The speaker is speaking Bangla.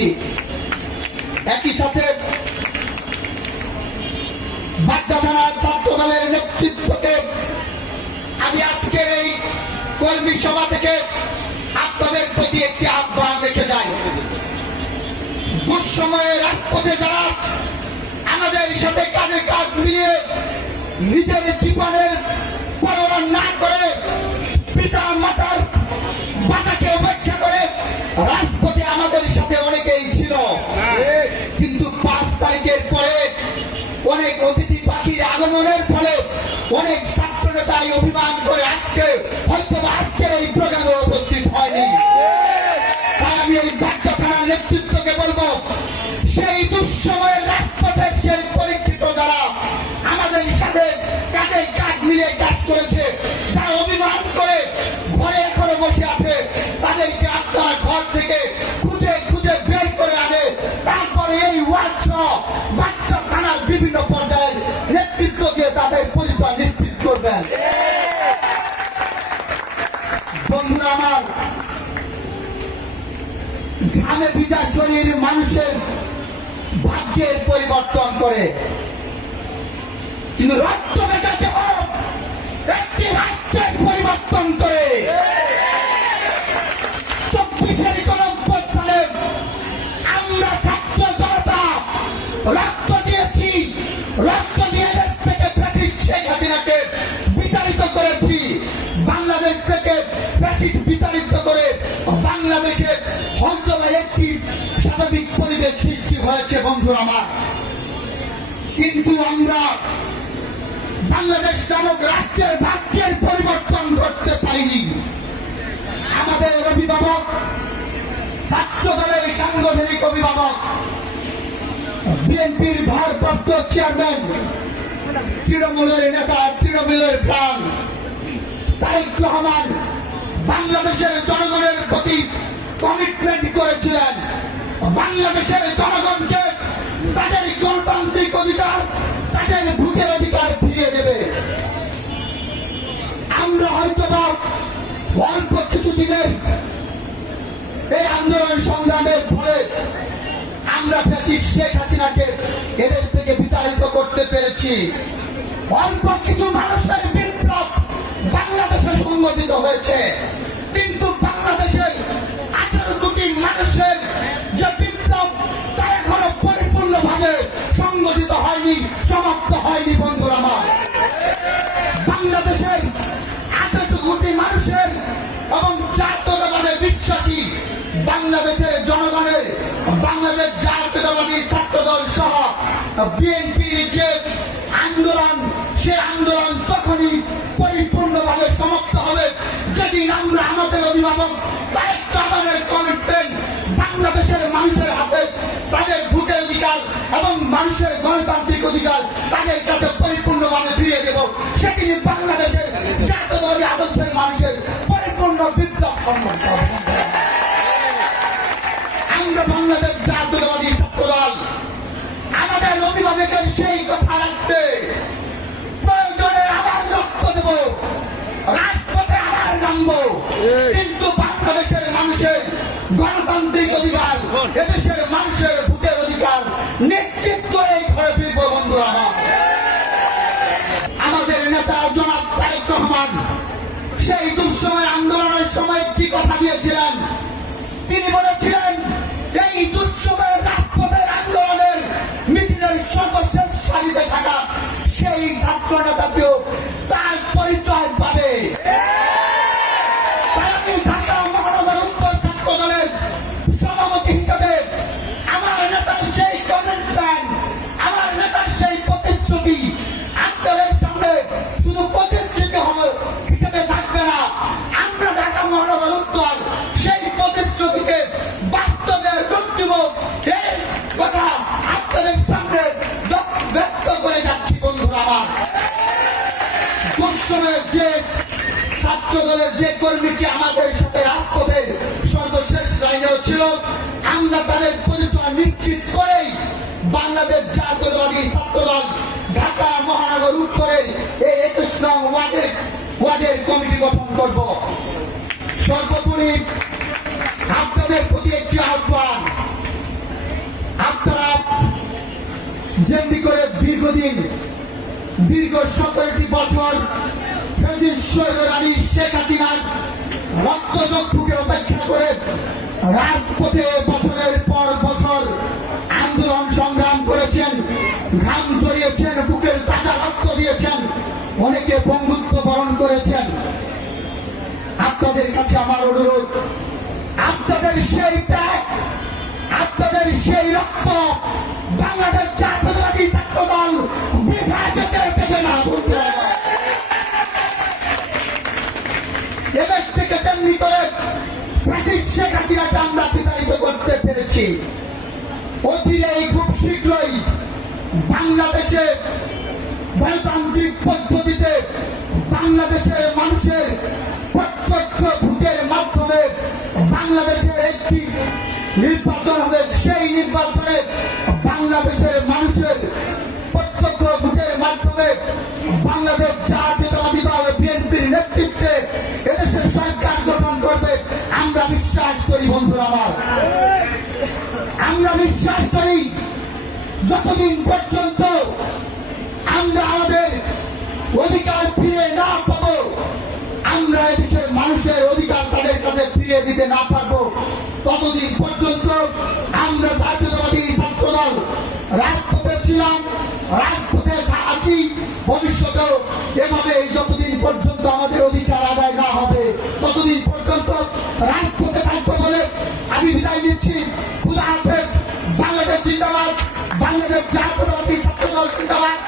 দিচ্ছি একই সাথে বাড্ডা থানার ছাত্র দলের নেতৃত্বকে আমি আজকের এই কর্মী সভা থেকে আপনাদের প্রতি একটি আহ্বান রেখে যাই। দুঃসময়ে রাজপথে যারা আমাদের সাথে কাঁধে কাঁধ মিলিয়ে নিজের জীবনের পরোয়া না করে পিতা মাতার বাধাকে উপেক্ষা করে রাজপথে সাথে অনেকেই ছিল। কিন্তু পাঁচ তারিখের পরে অনেক অতিথি পাখির আগমনের ফলে অনেক বাচ্চা থানার বিভিন্ন পর্যায়ের নেতৃত্ব দিয়ে তাদের পরিচয় নিশ্চিত করবেন। বন্ধুরা আমার ঘামে ভিজা শরীর মানুষের ভাগ্যের পরিবর্তন করে। কিন্তু রক্ত দেহ একটি রাষ্ট্রের পরিবর্তন করে। রক্ত দিয়েছি, রক্ত দিয়ে থেকে ফ্যাসিস্ট শেখ হাসিনাকে বিতাড়িত করেছি। বাংলাদেশ থেকে ফ্যাসিস্ট বিতাড়িত করে বাংলাদেশের হলচলায় একটি স্বাভাবিক পরিবেশ সৃষ্টি হয়েছে বন্ধু আমার। কিন্তু আমরা বাংলাদেশ নামক রাষ্ট্রের ভাগ্যের পরিবর্তন করতে পারিনি। আমাদের অভিভাবক ছাত্র দলের সাংগঠনিক অভিভাবক বিএনপির ভারপ্রাপ্ত চেয়ারম্যান তৃণমূলের নেতা, তৃণমূলের প্রাণ। তারেক রহমান বাংলাদেশের জনগণের প্রতি কমিটমেন্ট করেছিলেন। বাংলাদেশের জনগণকে তাদের গণতান্ত্রিক অধিকার, তাদের ভোটের অধিকার আমরা ফ্যাসিস্ট শেখ হাসিনাকে এদেশ থেকে বিতাড়িত করতে পেরেছি। অল্প কিছু মানুষের বিপ্লব বাংলাদেশে সংগঠিত হয়েছে। কিন্তু বাংলাদেশের আঠারো কোটি মানুষের যে বিপ্লব, তা এখনও পরিপূর্ণভাবে সংগঠিত হয়নি, সমাপ্ত হয়নি বন্ধুরা আমার। বাংলাদেশের আঠারো কোটি মানুষের এবং জাতীয়তাবাদে বিশ্বাসী বাংলাদেশের জনগণের বাংলাদেশ জাতীয়তাবাদী ছাত্র দল সহ বিএনপির যে আন্দোলন, সে আন্দোলন তখনই পরিপূর্ণভাবে সমাপ্ত হবে যেদিন আমরা আমাদের অভিভাবক আমাদের কমিটমেন্ট বাংলাদেশের মানুষের হাতে, তাদের ভোটের অধিকার এবং মানুষের গণতান্ত্রিক অধিকার আমাদের সেই কথা রাখতে। প্রয়োজনে আবার রক্ত দেব। রাজপথে আবার নামবো। কিন্তু বাংলাদেশের মানুষের গণতান্ত্রিক অধিকার এদেশের মানুষের ভোটের অধিকার নিশ্চিত করে ঘরে ফিরব বন্ধুরা। আমাদের নেতা জনাব তারেক রহমান সেই দুঃসময় আন্দোলনের সময় কি কথা দিয়েছিলেন। তিনি বলেছিলেন এই দুঃসময়ের ছাত্র দলের যে কর্মীটি আমাদের সাথে রাজপথের সর্বশেষ লাইনেও ছিল, আমরা তাদের পরিচয় নিশ্চিত করেই বাংলাদেশ জাতীয়তাবাদী ছাত্র দল ঢাকা মহানগর উত্তরের এই একুশ নং ওয়ার্ডের ওয়ার্ডের কমিটি গঠন করব। সর্বোপরি আপনাদের প্রতি একটি আহ্বান। আপনারা যেমনি করে দীর্ঘদিন, দীর্ঘ সতেরোটি বছর সৈয়দ আলী শেখ হাসিনার রক্তচক্ষুকে উপেক্ষা করে রাজপথে বছরের পর বছর আন্দোলন সংগ্রাম করেছেন, ঘাম জড়িয়েছেন, বুকের কাঁচা রক্ত দিয়েছেন, অনেকে বন্ধুত্ব বরণ করেছেন। আপনাদের কাছে আমার অনুরোধ, আপনাদের সেই ত্যাগ, আপনাদের সেই রক্ত, বাংলাদেশ জাতীয়তাবাদী ছাত্র দল হাসিনাকে আমরা বিতাড়িত করতে পেরেছি। অচিরেই খুব শীঘ্রই বাংলাদেশে গণতান্ত্রিক পদ্ধতিতে বাংলাদেশের মানুষের প্রত্যক্ষ ভোটের মাধ্যমে বাংলাদেশের একটি নির্বাচন হবে, সেই নির্বাচনে বাংলাদেশের মানুষের প্রত্যক্ষ ভোটের মাধ্যমে বাংলাদেশ বিশ্বাস করি, বন্ধুরা আমার। আমরা বিশ্বাস করি, যতদিন পর্যন্ত আমরা আমাদের অধিকার ফিরে না পাবো, আমরা এদেশের মানুষের অধিকার তাদের কাছে ফিরে দিতে না পারব, ততদিন পর্যন্ত আমরা জাতীয়তাবাদী ছাত্র দল রাজপথে ছিলাম, রাজপথে আছি, ভবিষ্যতেও এভাবে যতদিন পর্যন্ত আমাদের অধিকার দিচ্ছি। খুদা হাফেজ বাংলাদেশ জিন্দাবাদ বাংলাদেশ জাতীয়তাবাদী ছাত্রদল জিন্দাবাদ।